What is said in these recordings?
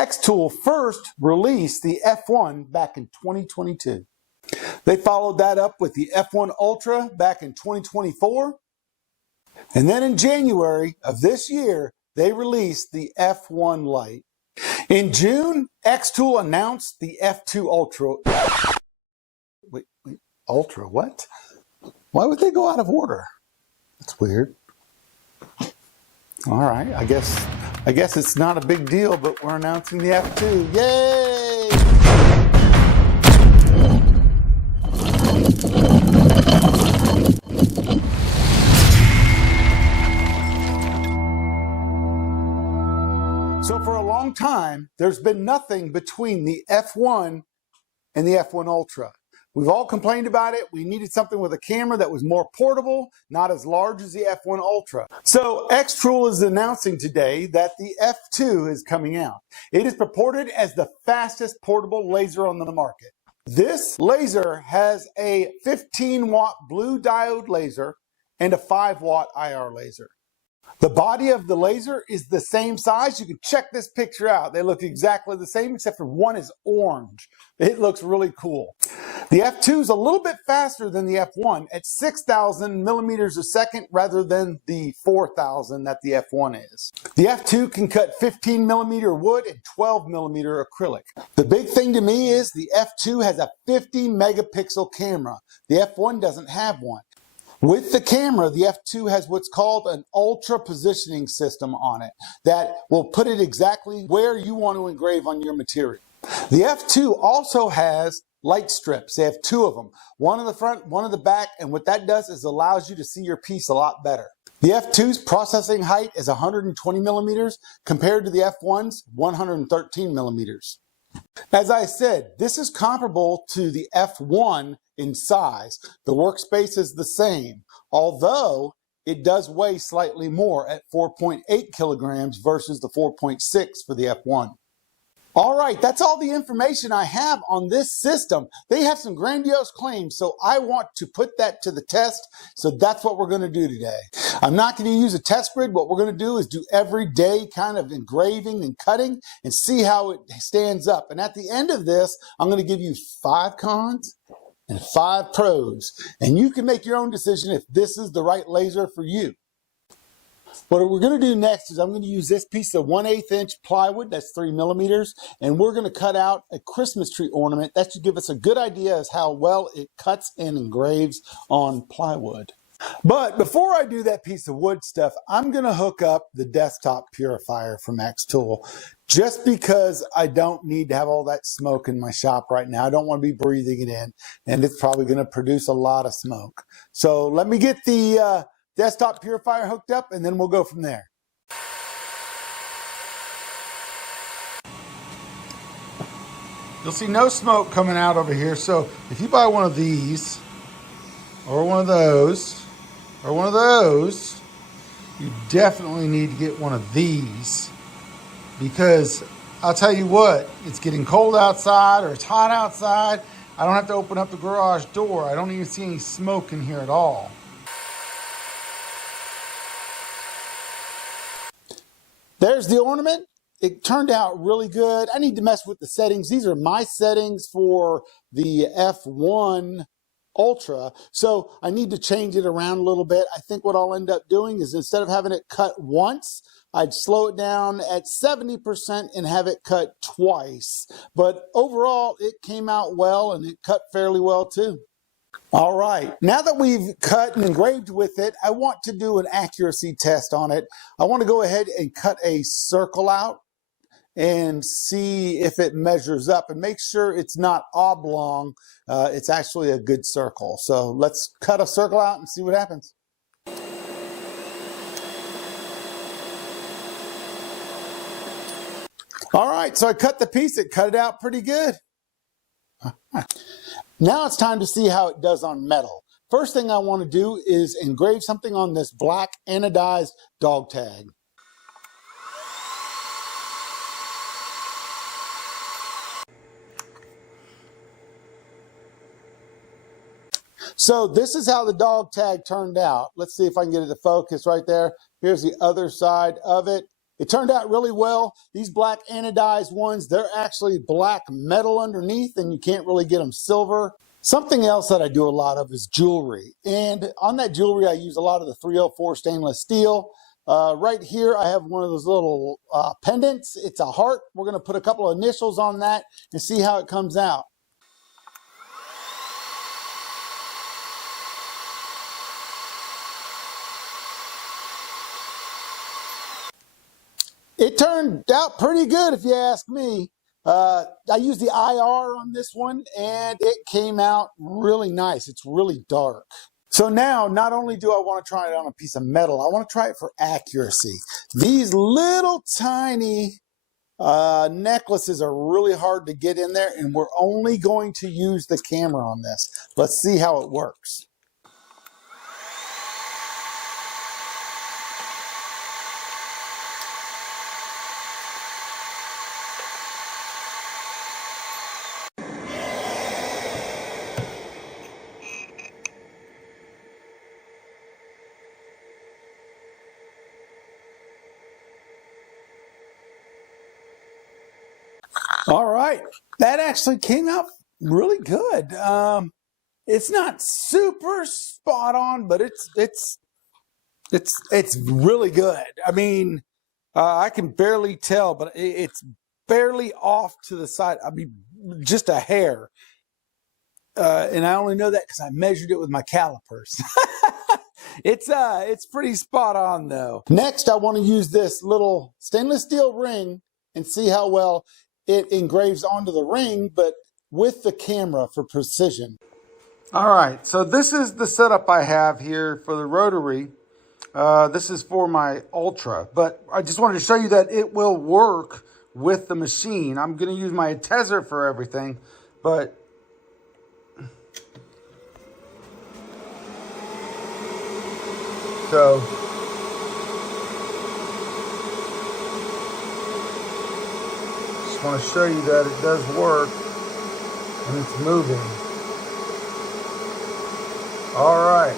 xTool first released the F1 back in 2022. They followed that up with the F1 Ultra back in 2024. And then in January of this year, they released the F1 Lite. In June, xTool announced the F2 Ultra. Wait, Ultra, what? Why would they go out of order? That's weird. All right, I guess it's not a big deal, but we're announcing the F2. Yay! So for a long time, there's been nothing between the F1 and the F1 Ultra. We've all complained about it. We needed something with a camera that was more portable, not as large as the F1 Ultra. So xTool is announcing today that the F2 is coming out. It is purported as the fastest portable laser on the market. This laser has a 15-watt blue diode laser and a 5-watt IR laser. The body of the laser is the same size. You can check this picture out. They look exactly the same, except for one is orange. It looks really cool. The F2 is a little bit faster than the F1 at 6,000 millimeters a second rather than the 4,000 that the F1 is. The F2 can cut 15 millimeter wood and 12 millimeter acrylic. The big thing to me is the F2 has a 50 megapixel camera. The F1 doesn't have one. With the camera, the F2 has what's called an ultra positioning system on it that will put it exactly where you want to engrave on your material. The F2 also has light strips. They have two of them, one in the front, one in the back, and what that does is allows you to see your piece a lot better. The F2's processing height is 120 millimeters compared to the F1's 113 millimeters. As I said, this is comparable to the F1 in size. The workspace is the same, although it does weigh slightly more at 4.8 kilograms versus the 4.6 for the F1. All right, that's all the information I have on this system. They have some grandiose claims, so I want to put that to the test, so that's what we're going to do today. I'm not going to use a test grid. What we're going to do is do everyday kind of engraving and cutting and see how it stands up. And at the end of this, I'm going to give you 5 cons and 5 pros, and you can make your own decision if this is the right laser for you. What we're going to do next is I'm going to use this piece of 1/8 inch plywood, that's 3 millimeters, and we're going to cut out a Christmas tree ornament. That should give us a good idea as how well it cuts and engraves on plywood. But before I do that piece of wood stuff, I'm going to hook up the desktop purifier from xTool, just because I don't need to have all that smoke in my shop right now. I don't want to be breathing it in, and it's probably going to produce a lot of smoke. So let me get the desktop purifier hooked up, and then we'll go from there. You'll see no smoke coming out over here. So if you buy one of these, or one of those, or one of those, you definitely need to get one of these, because I'll tell you what, it's getting cold outside or it's hot outside. I don't have to open up the garage door. I don't even see any smoke in here at all. There's the ornament. It turned out really good. I need to mess with the settings. These are my settings for the F1 Ultra, so I need to change it around a little bit. I think what I'll end up doing is, instead of having it cut once, I'd slow it down at 70% and have it cut twice. But overall, it came out well, and it cut fairly well too. All right, now that we've cut and engraved with it, I want to do an accuracy test on it. I want to go ahead and cut a circle out and see if it measures up, and make sure it's not oblong. It's actually a good circle. So let's cut a circle out and see what happens. All right, so I cut the piece. It cut it out pretty good. Now it's time to see how it does on metal. First thing I want to do is engrave something on this black anodized dog tag. So this is how the dog tag turned out. Let's see if I can get it to focus right there. Here's the other side of it. It turned out really well. These black anodized ones, they're actually black metal underneath, and you can't really get them silver. Something else that I do a lot of is jewelry. And on that jewelry, I use a lot of the 304 stainless steel. Right here, I have one of those little pendants. It's a heart. We're going to put a couple of initials on that and see how it comes out. It turned out pretty good, if you ask me. I used the IR on this one, and it came out really nice. It's really dark. So now, not only do I want to try it on a piece of metal, I want to try it for accuracy. These little tiny necklaces are really hard to get in there, and we're only going to use the camera on this. Let's see how it works. All right, that actually came out really good. It's not super spot on, but it's really good. I mean, I can barely tell, but it's barely off to the side. I mean, just a hair. And I only know that because I measured it with my calipers. It's pretty spot on though. Next, I want to use this little stainless steel ring and see how well it engraves onto the ring, but with the camera for precision. All right, so this is the setup I have here for the rotary. This is for my Ultra, but I just wanted to show you that it will work with the machine. I'm going to use my Tezer for everything, but so just want to show you that it does work and it's moving. All right.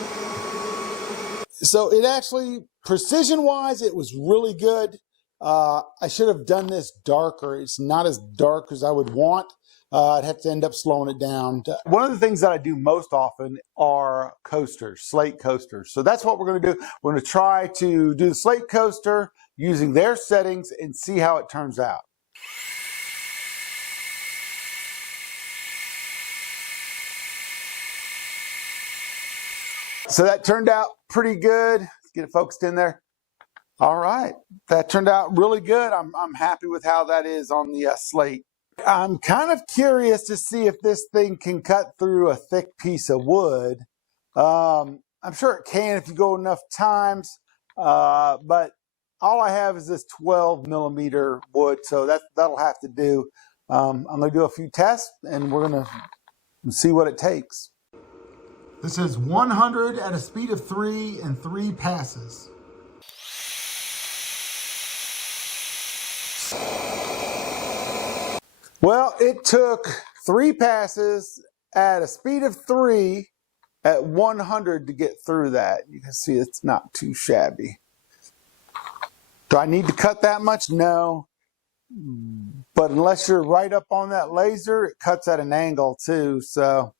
So it actually, precision-wise, it was really good. I should have done this darker. It's not as dark as I would want. I'd have to end up slowing it down. One of the things that I do most often are coasters, Slate coasters. So that's what we're going to do. We're going to try to do the Slate coaster using their settings and see how it turns out. So that turned out pretty good. Let's get it focused in there. All right, that turned out really good. I'm happy with how that is on the Slate. I'm kind of curious to see if this thing can cut through a thick piece of wood. I'm sure it can if you go enough times, but all I have is this 12 millimeter wood, so that'll have to do. I'm going to do a few tests, and we're going to see what it takes. This is 100 at a speed of 3 and 3 passes. Well, it took 3 passes at a speed of 3 at 100 to get through that. You can see it's not too shabby. Do I need to cut that much? No. But unless you're right up on that laser, it cuts at an angle too, so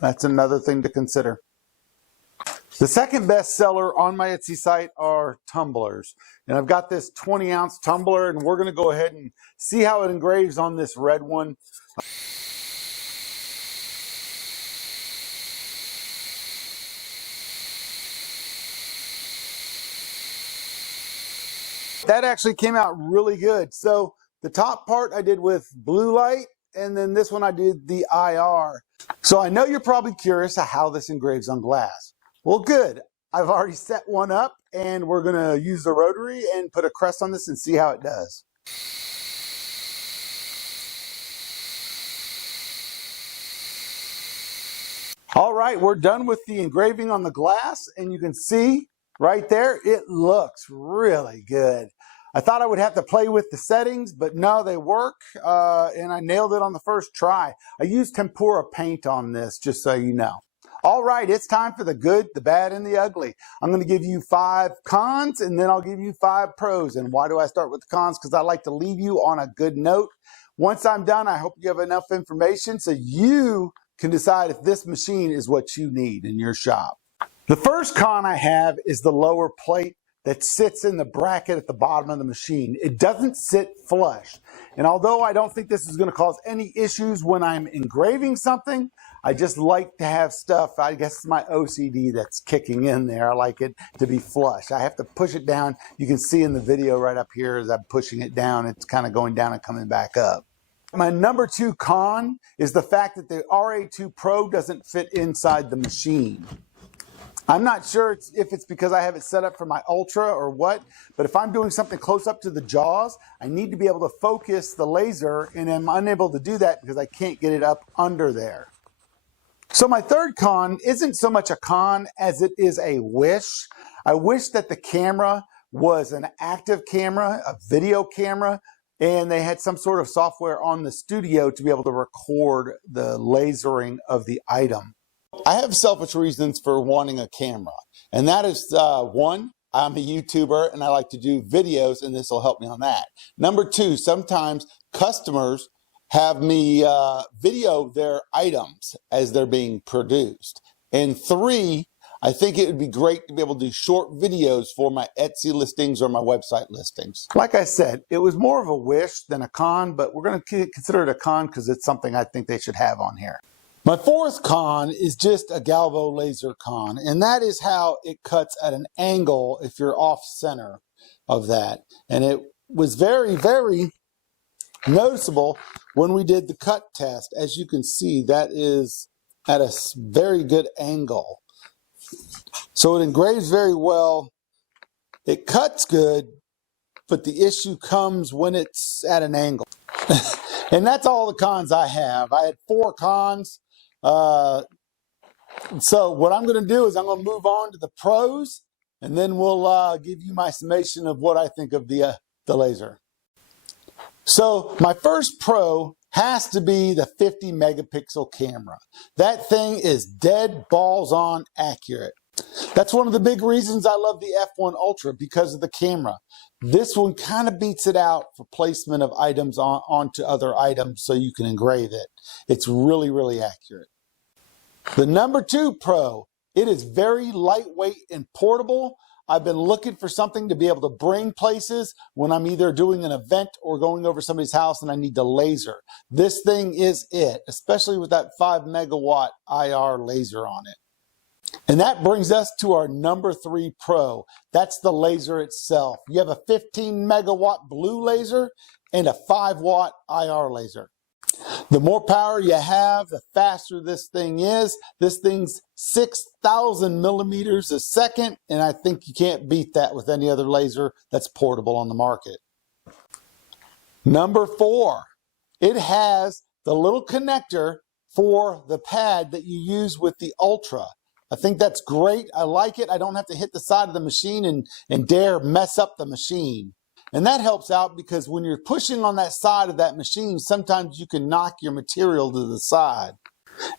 that's another thing to consider. The second best seller on my Etsy site are tumblers. And I've got this 20-ounce tumbler, and we're going to go ahead and see how it engraves on this red one. That actually came out really good. So the top part I did with blue light, and then this one I did the IR. So I know you're probably curious how this engraves on glass. Well, good. I've already set one up, and we're going to use the rotary and put a crest on this and see how it does. All right, we're done with the engraving on the glass, and you can see right there, it looks really good. I thought I would have to play with the settings, but no, they work, and I nailed it on the first try. I used tempera paint on this, just so you know. All right, it's time for the good, the bad, and the ugly. I'm going to give you 5 cons, and then I'll give you 5 pros. And why do I start with the cons? Because I like to leave you on a good note. Once I'm done, I hope you have enough information so you can decide if this machine is what you need in your shop. The first con I have is the lower plate that sits in the bracket at the bottom of the machine. It doesn't sit flush. And although I don't think this is going to cause any issues when I'm engraving something, I just like to have stuff, I guess it's my OCD that's kicking in there. I like it to be flush. I have to push it down. You can see in the video right up here as I'm pushing it down, it's kind of going down and coming back up. My number 2 con is the fact that the RA2 Pro doesn't fit inside the machine. I'm not sure if it's because I have it set up for my Ultra or what, but if I'm doing something close up to the jaws, I need to be able to focus the laser, and I'm unable to do that because I can't get it up under there. So my third con isn't so much a con as it is a wish. I wish that the camera was an active camera, a video camera, and they had some sort of software on the studio to be able to record the lasering of the item. I have selfish reasons for wanting a camera, and that is one, I'm a YouTuber and I like to do videos, and this will help me on that. Number 2, sometimes customers have me video their items as they're being produced. And 3, I think it would be great to be able to do short videos for my Etsy listings or my website listings. Like I said, it was more of a wish than a con, but we're going to consider it a con because it's something I think they should have on here. My 4th con is just a Galvo laser con, and that is how it cuts at an angle if you're off center of that. And it was very, very noticeable when we did the cut test. As you can see, that is at a very good angle. So it engraves very well. It cuts good, but the issue comes when it's at an angle. And that's all the cons I have. I had 4 cons. So what I'm going to do is I'm going to move on to the pros, and then we'll give you my summation of what I think of the laser. So my first pro has to be the 50 megapixel camera. That thing is dead balls on accurate. That's one of the big reasons I love the F1 Ultra, because of the camera. This one kind of beats it out for placement of items onto other items so you can engrave it. It's really, really accurate. The number 2 pro, it is very lightweight and portable. I've been looking for something to be able to bring places when I'm either doing an event or going over somebody's house and I need the laser. This thing is it, especially with that 5 megawatt IR laser on it. And that brings us to our number 3 pro. That's the laser itself. You have a 15 megawatt blue laser and a 5 watt IR laser. The more power you have, the faster this thing is. This thing's 6,000 millimeters a second, and I think you can't beat that with any other laser that's portable on the market. Number 4, it has the little connector for the pad that you use with the Ultra. I think that's great. I like it. I don't have to hit the side of the machine and dare mess up the machine. And that helps out because when you're pushing on that side of that machine, sometimes you can knock your material to the side.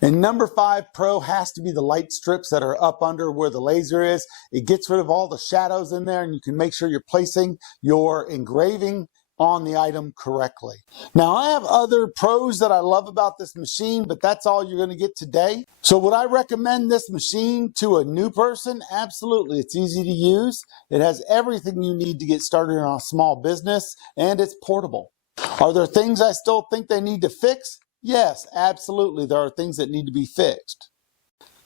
And number 5 pro has to be the light strips that are up under where the laser is. It gets rid of all the shadows in there, and you can make sure you're placing your engraving on the item correctly. Now, I have other pros that I love about this machine, but that's all you're going to get today. So would I recommend this machine to a new person? Absolutely. It's easy to use. It has everything you need to get started on a small business, and it's portable. Are there things I still think they need to fix? Yes, absolutely. There are things that need to be fixed.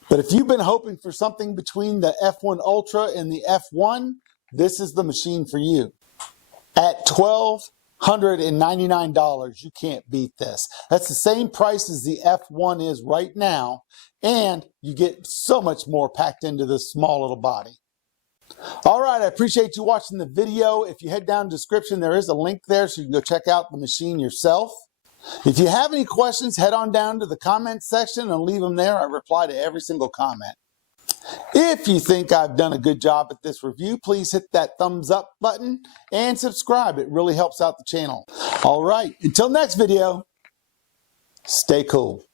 But if you've been hoping for something between the F1 Ultra and the F1, this is the machine for you. At $1,299, you can't beat this. That's the same price as the F1 is right now, and you get so much more packed into this small little body. All right, I appreciate you watching the video. If you head down to the description, there is a link there so you can go check out the machine yourself. If you have any questions, head on down to the comment section and leave them there. I reply to every single comment. If you think I've done a good job at this review, please hit that thumbs up button and subscribe. It really helps out the channel. All right, until next video, stay cool.